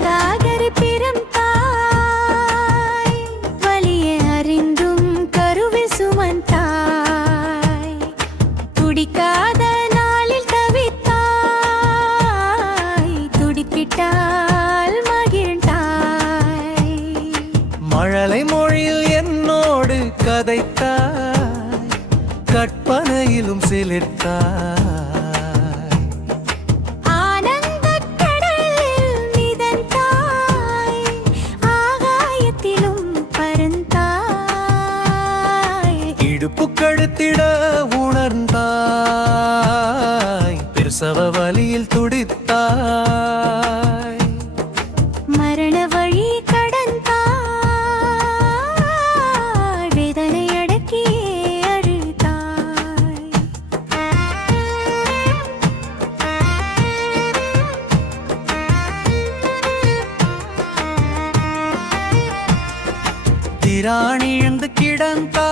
தாகரி பிறம் தாய் வழியை அறிந்தும் கருவி சுமன் தாய் துடிக்காத நாளில் தவித்தாய். துடித்திட்டால் மகிழ்ந்தாய். மழலை மொழியில் என்னோடு கதைத்தாய். கற்பனையிலும் சிலிர்த்தாய். இடுப்பு கழுத்திட உணர்ந்தாய். பிரசவ வழியில் துடித்தாய். திராணியந்து கிடந்தா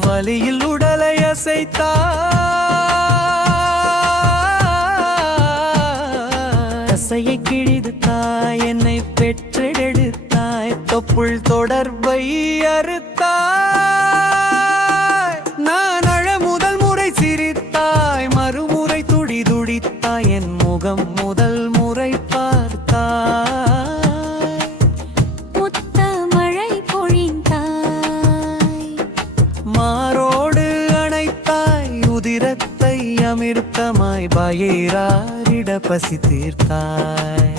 வலியில் உடலை அசைத்தா தசையை கிழித்தாய் என்னை பெற்றெடுத்தாய். தொப்புள் தொடர்பை அறுத்தாய் அமிர்தமாய் பயிராரிட பசி தீர்த்தாய்.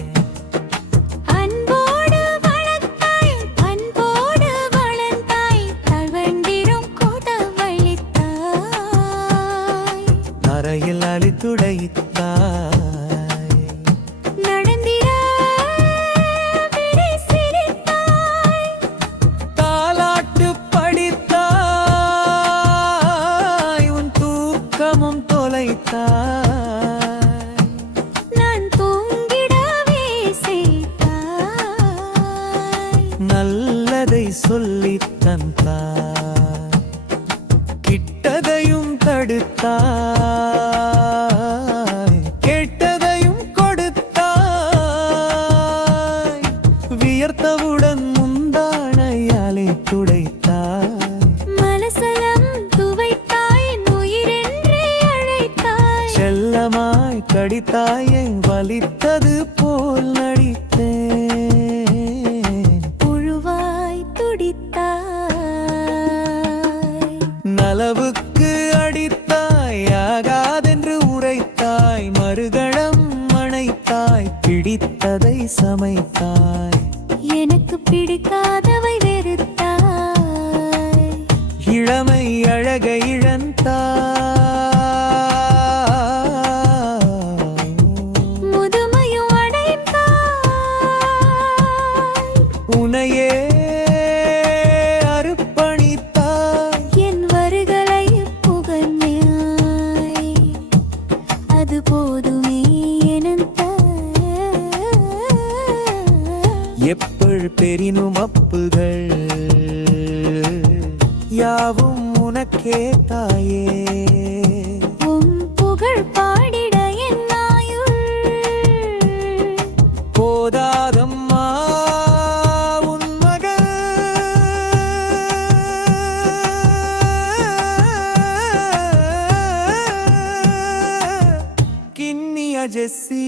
நல்லதை சொல்லித் தந்தாய் கிட்டதையும் தடுத்தாய். கேட்டதையும் கொடுத்தாய். வியர்த்தவுடன் முந்தானையாலே துடைத்தாய். கடித்தாயை வலித்தது நலவுக்கு அடித்தாய் ஆகாதென்று உரைத்தாய் மறுகணம் அணைத்தாய் பிடித்ததை சமைத்தாய். எனக்கு பிடிக்காதவை வெறுத்தாய். இளமை அழக பெரினும் அப்புகள் யாவும் உனக்கே தாயே. உம் புகழ் பாடிட என்னாயுள் போதாதம்மா உன் மகள் கிண்ணிய ஜெஸ்ஸி.